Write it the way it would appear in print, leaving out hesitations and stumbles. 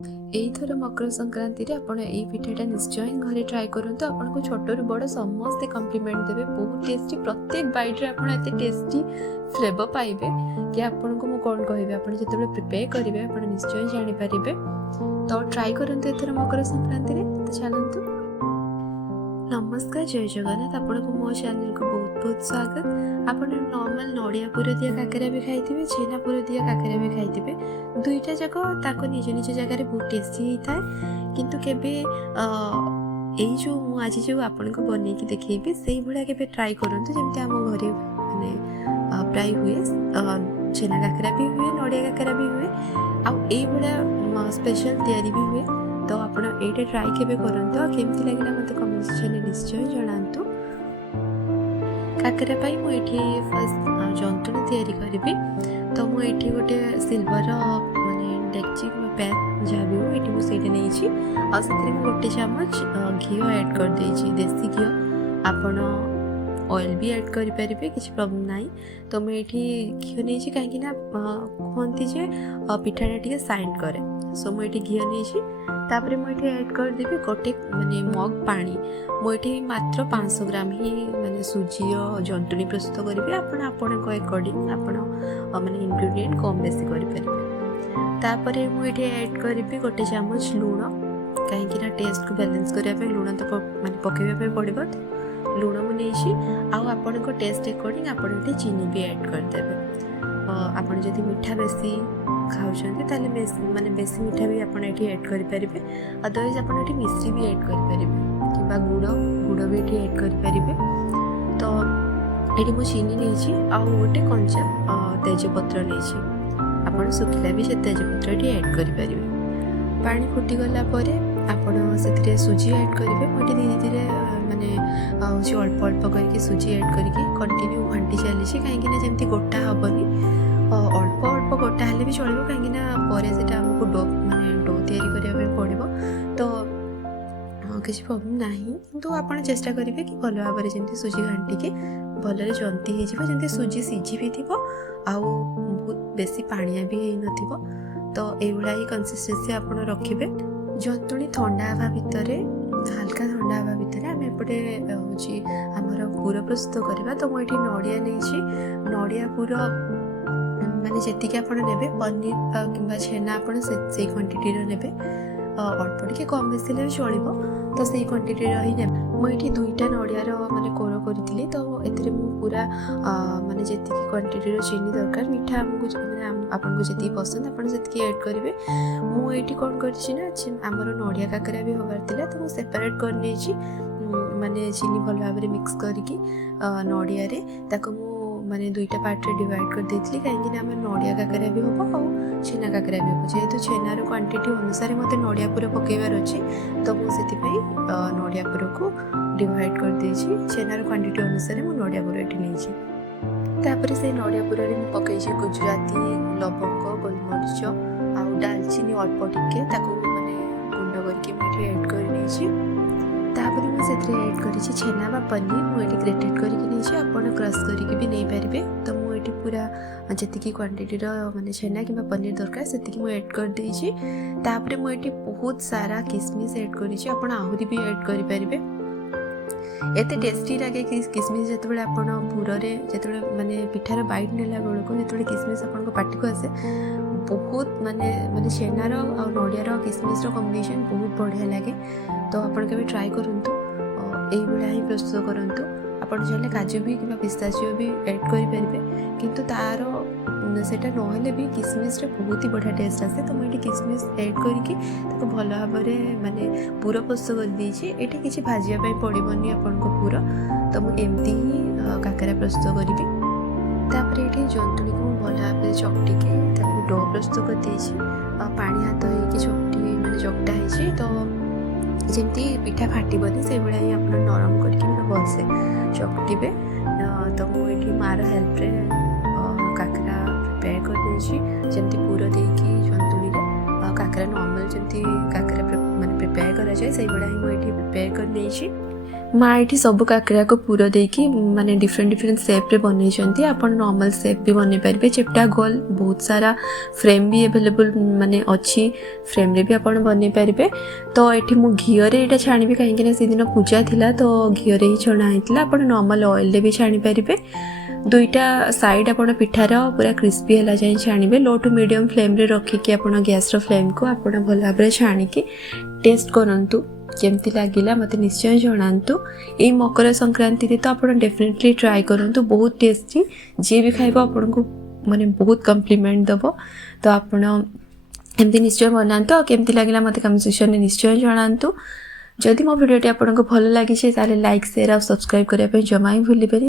ଏଇଥର ମକର ସଂକ୍ରାନ୍ତିରେ ଆପଣ ଏଇ ପିଠାଟା ନିଶ୍ଚୟ ଘରେ ଟ୍ରାଏ କରନ୍ତୁ। ଆପଣଙ୍କୁ ଛୋଟରୁ ବଡ଼ ସମସ୍ତେ କମ୍ପ୍ଲିମେଣ୍ଟ ଦେବେ। ବହୁତ ଟେଷ୍ଟି, ପ୍ରତ୍ୟେକ ବାଇଟ୍ରେ ଆପଣ ଏତେ ଟେଷ୍ଟି ଫ୍ଲେଭର ପାଇବେ କି ଆପଣଙ୍କୁ ମୁଁ କ'ଣ କହିବି, ଆପଣ ଯେତେବେଳେ ପ୍ରିପେୟାର କରିବେ ଆପଣ ନିଶ୍ଚୟ ଜାଣିପାରିବେ। ତ ଟ୍ରାଏ କରନ୍ତୁ ଏଥର ମକର ସଂକ୍ରାନ୍ତିରେ। ତ ଚାଲନ୍ତୁ। ନମସ୍କାର, ଜୟ ଜଗନ୍ନାଥ। ଆପଣଙ୍କୁ ମୋ ଚ୍ୟାନେଲକୁ ବହୁତ ବହୁତ ସ୍ୱାଗତ। ଆପଣ ନର୍ମାଲ ନଡ଼ିଆ ପୁର ଦିଆ କାକେରା ବି ଖାଇଥିବେ, ଛେନା ପୁର ଦିଆ କାକେରା ବି ଖାଇଥିବେ। ଦୁଇଟା ଯାକ ତାଙ୍କ ନିଜ ନିଜ ଜାଗାରେ ବହୁତ ଟେଷ୍ଟି ହେଇଥାଏ। କିନ୍ତୁ କେବେ ଏଇ ଯେଉଁ ମୁଁ ଆଜି ଯେଉଁ ଆପଣଙ୍କୁ ବନେଇକି ଦେଖେଇବି ସେଇଭଳିଆ କେବେ ଟ୍ରାଏ କରନ୍ତୁ, ଯେମିତି ଆମ ଘରେ ମାନେ ପ୍ରାୟ ହୁଏ। ଛେନା କାକେରା ବି ହୁଏ, ନଡ଼ିଆ କାକେରା ବି ହୁଏ, ଆଉ ଏଇଭଳିଆ ସ୍ପେଶାଲ ତିଆରି ବି ହୁଏ। ତ ଆପଣ ଏଇଟା ଟ୍ରାଏ କେବେ କରନ୍ତୁ, ଆଉ କେମିତି ଲାଗିଲା ମୋତେ କମେଣ୍ଟ ସେକ୍ସନରେ ନିଶ୍ଚୟ ଜଣାନ୍ତୁ। କାକେରା ପାଇଁ ମୁଁ ଏଠି ଫାର୍ଷ୍ଟ ଜନ୍ତୁଣି ତିଆରି କରିବି। ତ ମୁଁ ଏଠି ଗୋଟେ ସିଲଭର ମାନେ ଡେକ୍ଚି କିମ୍ବା ପ୍ୟାନ୍ ଯାହା ବି ହଉ, ଏଠି ମୁଁ ସେଇଟା ନେଇଛି। ଆଉ ସେଥିରେ ମୁଁ ଗୋଟେ ଚାମଚ ଘିଅ ଆଡ଼୍ କରିଦେଇଛି, ଦେଶୀ ଘିଅ। ଆପଣ ଅଏଲ୍ ବି ଆଡ଼୍ କରିପାରିବେ, କିଛି ପ୍ରୋବ୍ଲେମ୍ ନାହିଁ। ତ ମୁଁ ଏଠି ଘିଅ ନେଇଛି, କାହିଁକି ନା କୁହନ୍ତି ଯେ ପିଠାଟା ଟିକେ ସାଇନ୍ କରେ। ସୋ ମୁଁ ଏଠି ଘିଅ ନେଇଛି। ତାପରେ ମୁଁ ଏଠି ଆଡ଼୍ କରିଦେବି ଗୋଟେ ମାନେ ମଗ୍ ପାଣି। ମୁଁ ଏଠି ମାତ୍ର 500 ଗ୍ରାମ ହିଁ ମାନେ ସୁଜିର ଜନ୍ତୁଣି ପ୍ରସ୍ତୁତ କରିବି। ଆପଣ ଆପଣଙ୍କ ଆକର୍ଡ଼ିଂ ଆପଣ ମାନେ ଇନଗ୍ରିଡ଼ିଏଣ୍ଟ କମ୍ ବେଶୀ କରିପାରିବେ। ତାପରେ ମୁଁ ଏଠି ଆଡ଼୍ କରିବି ଗୋଟେ ଚାମଚ ଲୁଣ, କାହିଁକିନା ଟେଷ୍ଟକୁ ବାଲାନ୍ସ କରିବା ପାଇଁ ଲୁଣ ତ ମାନେ ପକାଇବା ପାଇଁ ପଡ଼ିବ। ତ ଲୁଣ ମୁଁ ନେଇଛି। ଆଉ ଆପଣଙ୍କ ଟେଷ୍ଟ ଆକର୍ଡ଼ିଂ ଆପଣ ଏଠି ଚିନି ବି ଆଡ଼୍ କରିଦେବେ। ଆପଣ ଯଦି ମିଠା ବେଶୀ ଖାଉଛନ୍ତି ତାହେଲେ ବେଶୀ ମିଠା ବି ଆପଣ ଏଠି ଆଡ଼୍ କରିପାରିବେ। ଅଦରୱାଇଜ୍ ଆପଣ ଏଠି ମିଶ୍ରି ବି ଆଡ଼୍ କରିପାରିବେ, କିମ୍ବା ଗୁଡ଼ ବି ଏଠି ଆଡ଼୍ କରିପାରିବେ। ତ ଏଠି ମୁଁ ଚିନି ନେଇଛି, ଆଉ ଗୋଟେ କଞ୍ଚା ତେଜପତ୍ର ନେଇଛି। ଆପଣ ଶୁଖିଲା ବି ସେ ତେଜପତ୍ର ଏଠି ଆଡ଼୍ କରିପାରିବେ। ପାଣି ଫୁଟିଗଲା ପରେ ଆପଣ ସେଥିରେ ସୁଜି ଆଡ଼୍ କରିବେ। ମୁଁ ଏଠି ଧୀରେ ଧୀରେ ମାନେ ହେଉଛି ଅଳ୍ପ ଅଳ୍ପ କରିକି ସୁଜି ଆଡ଼୍ କରିକି କଣ୍ଟିନ୍ୟୁ ଘାଣ୍ଟି ଚାଲିଛି, କାହିଁକିନା ଯେମିତି ଗୋଟା ହେବନି। ଅଳ୍ପ ଅଳ୍ପ ଗୋଟା ହେଲେ ବି ଚଳିବ, କାହିଁକିନା ପରେ ସେଇଟା ଆମକୁ ଡୋ ତିଆରି କରିବା ପାଇଁ ପଡ଼ିବ। ତ କିଛି ପ୍ରୋବ୍ଲେମ୍ ନାହିଁ, କିନ୍ତୁ ଆପଣ ଚେଷ୍ଟା କରିବେ କି ଭଲ ଭାବରେ ଯେମିତି ସୁଜି ଘାଣ୍ଟିକି ଭଲରେ ଜନ୍ତି ହେଇଯିବ, ଯେମିତି ସୁଜି ସିଝି ବି ଥିବ ଆଉ ବହୁତ ବେଶୀ ପାଣିଆ ବି ହେଇନଥିବ। ତ ଏଇଭଳିଆ ହିଁ କନସିଷ୍ଟେନ୍ସି ଆପଣ ରଖିବେ। ଜନ୍ତୁଣି ଥଣ୍ଡା ହେବା ଭିତରେ, ହାଲକା ଥଣ୍ଡା ହେବା ଭିତରେ ଆମେ ଏପଟେ ହେଉଛି ଆମର ପୁର ପ୍ରସ୍ତୁତ କରିବା। ତ ମୁଁ ଏଠି ନଡ଼ିଆ ନେଇଛି। ନଡ଼ିଆ ପୁର ମାନେ ଯେତିକି ଆପଣ ନେବେ, ପନିର କିମ୍ବା ଛେନା ଆପଣ ସେଇ କ୍ୱାଣ୍ଟିଟିର ନେବେ। ଅଳ୍ପ ଟିକେ କମ୍ ବେଶୀ ହେଲେ ବି ଚଳିବ, ତ ସେଇ କ୍ୱାଣ୍ଟିଟିର ହିଁ ନେବେ। ମୁଁ ଏଠି 2ଟା ନଡ଼ିଆର ମାନେ କୋର କରିଥିଲି। ତ ଏଥିରେ ମୁଁ ପୁରା ମାନେ ଯେତିକି କ୍ୱାଣ୍ଟିଟିର ଚିନି ଦରକାର, ମିଠା ଆମକୁ ମାନେ ଆପଣଙ୍କୁ ଯେତିକି ପସନ୍ଦ ଆପଣ ସେତିକି ଆଡ଼୍ କରିବେ। ମୁଁ ଏଇଠି କ'ଣ କରିଛି ନା, ଆମର ନଡ଼ିଆ କାକେରା ବି ହେବାର ଥିଲା, ତ ମୁଁ ସେପାରେଟ୍ କରିନେଇଛି। ମାନେ ଚିନି ଭଲ ଭାବରେ ମିକ୍ସ କରିକି ନଡ଼ିଆରେ ତାକୁ ମୁଁ ମାନେ 2ଟା ପାର୍ଟରେ ଡିଭାଇଡ଼୍ କରିଦେଇଥିଲି, କାହିଁକିନା ଆମର ନଡ଼ିଆ କାକେରା ବି ହେବ ଆଉ ଛେନା କାକେରା ବି ହେବ। ଯେହେତୁ ଛେନାର କ୍ୱାଣ୍ଟିଟି ଅନୁସାରେ ମୋତେ ନଡ଼ିଆ ପୁର ପକାଇବାର ଅଛି, ତ ମୁଁ ସେଥିପାଇଁ ନଡ଼ିଆ ପୁରକୁ ଡିଭାଇଡ଼୍ କରିଦେଇଛି। ଛେନାର କ୍ୱାଣ୍ଟିଟି ଅନୁସାରେ ମୁଁ ନଡ଼ିଆ ପୁର ଏଠି ନେଇଛି। ତାପରେ ସେଇ ନଡ଼ିଆ ପୁରରେ ମୁଁ ପକାଇଛି ଗୁଜୁରାତି, ଲବଙ୍ଗ, ଗୋଲମରିଚ ଆଉ ଡାଲଚିନି ଅଳ୍ପ ଟିକେ, ତାକୁ ମାନେ ଗୁଣ୍ଡ କରିକି ମୁଁ ଏଠି ଆଡ଼୍ କରି ନେଇଛି। ତାପରେ ମୁଁ ସେଥିରେ ଆଡ଼୍ କରିଛି ଛେନା ବା ପନିର। ମୁଁ ଏଠି ଗ୍ରେଟେଡ୍ କରିକି ନେଇଛି, ଆପଣ କ୍ରସ୍ କରିକି ବି ନେଇପାରିବେ। ତ ମୁଁ ଏଠି ପୁରା ଯେତିକି କ୍ୱାଣ୍ଟିଟିର ମାନେ ଛେନା କିମ୍ବା ପନିର ଦରକାର ସେତିକି ମୁଁ ଆଡ଼୍ କରିଦେଇଛି। ତାପରେ ମୁଁ ଏଠି ବହୁତ ସାରା କିସମିସ୍ ଆଡ଼୍ କରିଛି, ଆପଣ ଆହୁରି ବି ଆଡ଼୍ କରିପାରିବେ। ଏତେ ଟେଷ୍ଟି ଲାଗେ କିସମିସ୍ ଯେତେବେଳେ ଆପଣ ପୁରରେ ଯେତେବେଳେ ମାନେ ପିଠାର ବାଇଟ୍ ନେଲା ବେଳକୁ ଯେତେବେଳେ କିସମିସ୍ ଆପଣଙ୍କ ପାଟିକୁ ଆସେ, ବହୁତ ମାନେ ଛେନାର ଆଉ ନଡ଼ିଆର କିସମିସ୍ର କମ୍ବିନେସନ୍ ବହୁତ ବଢ଼ିଆ ଲାଗେ। ତ ଆପଣ କେବେ ଟ୍ରାଏ କରନ୍ତୁ, ଏଇଭଳିଆ ହିଁ ପ୍ରସ୍ତୁତ କରନ୍ତୁ। ଆପଣ ଚାହିଁଲେ କାଜୁ ବି କିମ୍ବା ପିସ୍ତାଚିଓ ବି ଆଡ଼୍ କରିପାରିବେ, କିନ୍ତୁ ତା'ର ସେଇଟା ନହେଲେ ବି କିସମିସ୍ରେ ବହୁତ ହି ବଢ଼ିଆ ଟେଷ୍ଟ ଆସେ। ତ ମୁଁ ଏଠି କିସମିସ୍ ଆଡ଼୍ କରିକି ତାକୁ ଭଲ ଭାବରେ ମାନେ ପୁର ପ୍ରସ୍ତୁତ କରିଦେଇଛି। ଏଠି କିଛି ଭାଜିବା ପାଇଁ ପଡ଼ିବନି ଆପଣଙ୍କ ପୁର। ତ ମୁଁ ଏମିତି ହିଁ କାକେରା ପ୍ରସ୍ତୁତ କରିବି। ତାପରେ ଏଠି ଜନ୍ତୁଣିକୁ ମୁଁ ଭଲ ଭାବରେ ଚକଟିକି ତାକୁ ଡୋ ପ୍ରସ୍ତୁତ କରିଦେଇଛି। ପାଣି ହାତ ହେଇକି ଚକଟା ହେଇଛି, ତ ଯେମିତି ପିଠା ଫାଟିବନି ସେଇଭଳିଆ ହିଁ ଆପଣ ନରମ କରିକି ପୁରା ଭଲସେ ଚକଟିବେ। ତ ମୁଁ ଏଠି ମାଆର ହେଲ୍ପରେ କାକେରା ପ୍ରିପେୟାର କରିଦେଇଛି, ଯେମିତି ପୁର ଦେଇକି ଜନ୍ତୁଣିରେ କାକେରା ନର୍ମାଲ ଯେମିତି କାକେରା ମାନେ ପ୍ରିପେୟାର କରାଯାଏ ସେଇଭଳିଆ ହିଁ ମୁଁ ଏଠି ପ୍ରିପେୟାର କରିଦେଇଛି। माँ ये सब काकरा को पूरा देकी माने डिफरेंट डिफरेंट सेप रे बनई आप नॉर्मल सेप भी बन पारे चेप्टा गोल बहुत सारा फ्रेम भी अवेलेबल माने अच्छी फ्रेम रे भी आप बन पारे तो ये मु घीरे यहाँ छाणी कहीं से दिन पूजा थिला तो घीरे ही छणा होता आप नॉर्मल ऑयल रे भी छाणी पारे दुईटा साइड आप पिठार पूरा क्रिस्पी है जाए छाणे लो टू मीडियम फ्लेम रे रखिकी आप गैस फ्लेम को आप भल भाव छाणिकी टेस्ट करूँ केमती लगिला मत निश्चय जनातु ये मकर संक्रांति तो आप डेफिनेटली ट्राई करूँ बहुत टेस्टी जी भी खाइब आपन को माने बहुत कम्प्लीमेंट दब तो आपण एमती निश्चय बनातु केमती लगिला मत कमेंट सेक्शन में निश्चय जनातु जदि मो वीडियोटी आपको भल लगी लाइक शेयर और सब्सक्राइब करने जमा ही भूल